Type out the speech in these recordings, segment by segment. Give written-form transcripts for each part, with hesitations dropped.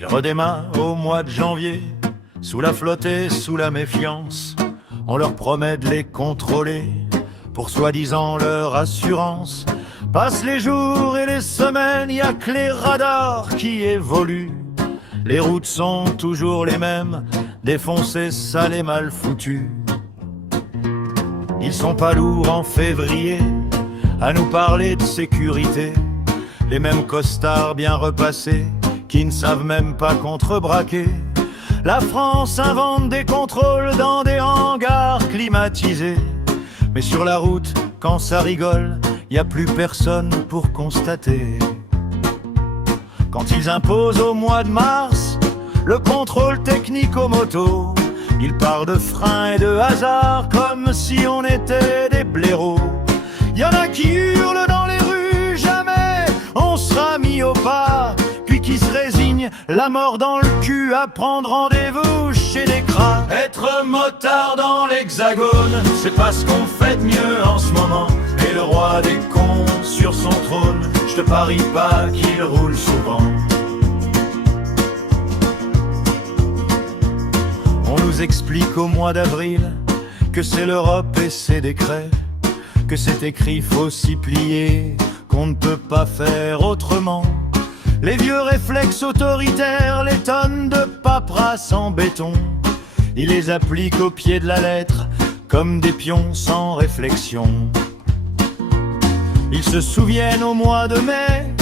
Il redémarre au mois de janvier, sous la flotte et sous la méfiance. On leur promet de les contrôler, pour soi-disant leur assurance. Passent les jours et les semaines, y a que les radars qui évoluent. Les routes sont toujours les mêmes, défoncées, sales et mal foutues. Ils sont pas lourds en février, à nous parler de sécurité. Les mêmes costards bien repassés, qui ne savent même pas contrebraquer. La France invente des contrôles dans des hangars climatisés. Mais sur la route, quand ça rigole, y a plus personne pour constater. Quand ils imposent au mois de mars le contrôle technique aux motos, ils parlent de frein et de hasard comme si on était des blaireaux. Y en a qui hurlent dans les rues, jamais on sera mis au pas, puis qui se résignent, la mort dans le cul, à prendre rendez-vous chez des crats. Être motard dans l'hexagone, c'est pas ce qu'on fait de mieux en ce moment. Et le roi des cons sur son trône, je te parie pas qu'il roule souvent. On nous explique au mois d'avril que c'est l'Europe et ses décrets, que c'est écrit, faut s'y plier, qu'on ne peut pas faire autrement. Les vieux réflexes autoritaires, les tonnes de paperasse en béton, ils les appliquent au pied de la lettre, comme des pions sans réflexion. Ils se souviennent au mois de mai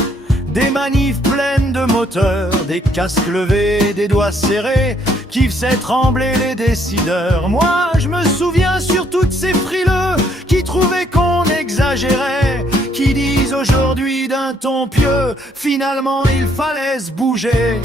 des manifs pleines de moteurs, des casques levés, des doigts serrés, qui faisaient trembler les décideurs. Moi, je me souviens sur toutes ces frileux qui trouvaient qu'on exagérait, qui disent aujourd'hui d'un ton pieux, finalement il fallait se bouger.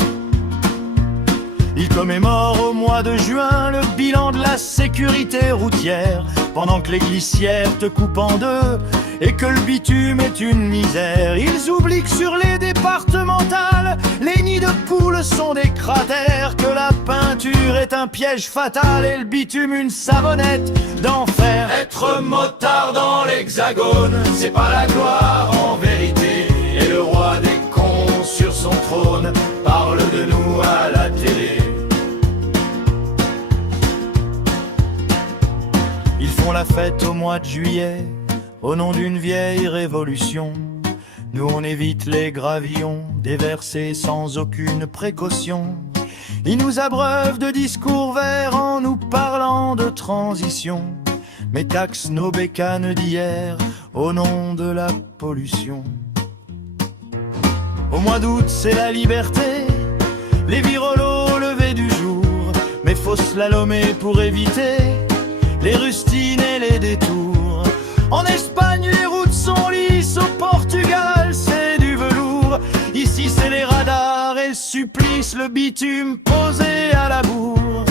Ils commémorent au mois de juin le bilan de la sécurité routière, pendant que les glissières te coupent en deux et que le bitume est une misère. Ils oublient que sur les départementales, les nids de poules sont des cratères, que la peinture est un piège fatal et le bitume une savonnette d'enfer. Être motard dans l'hexagone, c'est pas la gloire en vérité. Et le roi des cons sur son trône parle de nous à la télé. Ils font la fête au mois de juillet, au nom d'une vieille révolution. Nous on évite les gravillons, déversés sans aucune précaution. Ils nous abreuvent de discours verts en nous parlant de transition, mais taxent nos bécanes d'hier au nom de la pollution. Au mois d'août c'est la liberté, les virolos levés du jour, mais faut slalomer pour éviter les rustines et les détours. En Espagne les routes sont lisses, au Portugal c'est du velours. Ici c'est les radars et le supplice, le bitume posé à la bourre.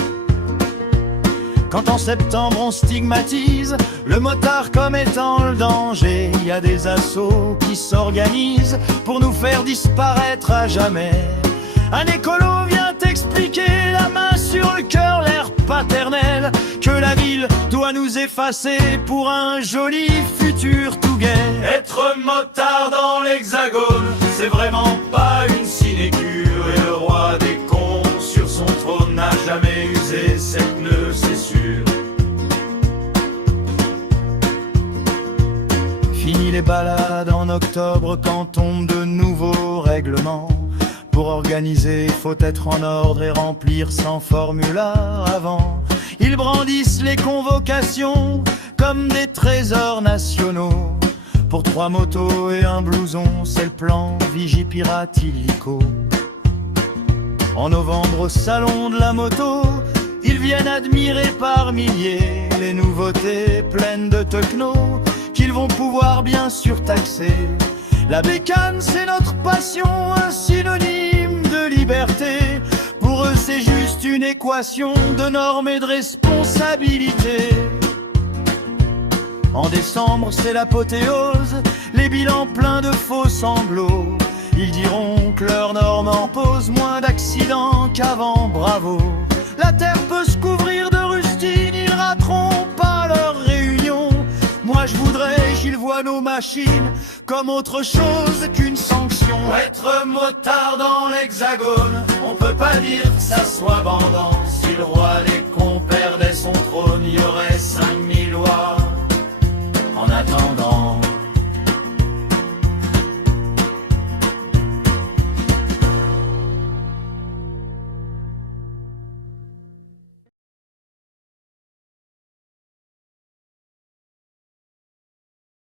Quand en septembre on stigmatise le motard comme étant le danger, il y a des assauts qui s'organisent pour nous faire disparaître à jamais. Un écolo vient t'expliquer, la main sur le cœur, l'air paternel, que la ville doit nous effacer pour un joli futur tout gai. Être motard dans l'hexagone, c'est vraiment pas une sinécure. Et le roi des cons sur son trône n'a jamais usé cette pneu, c'est sûr. Fini les balades en octobre quand tombent de nouveaux règlements. Pour organiser, faut être en ordre et remplir 100 formulaires avant. Ils brandissent les convocations comme des trésors nationaux. Pour 3 motos et un blouson, c'est le plan Vigipirate illico. En novembre au salon de la moto, ils viennent admirer par milliers les nouveautés pleines de techno qu'ils vont pouvoir bien sûr taxer. La bécane c'est notre passion, un synonyme de liberté. Pour eux c'est juste une équation de normes et de responsabilité. En décembre c'est l'apothéose, les bilans pleins de faux sanglots. Ils diront que leurs normes en posent moins d'accidents qu'avant, bravo. La terre peut se couvrir de rustines, ils rateront pas leur réunion. Moi je voudrais qu'ils voient nos machines comme autre chose qu'une sanction. Être motard dans l'hexagone, on peut pas dire que ça soit bandant. Si le roi des cons perdait son trône, il y aurait 5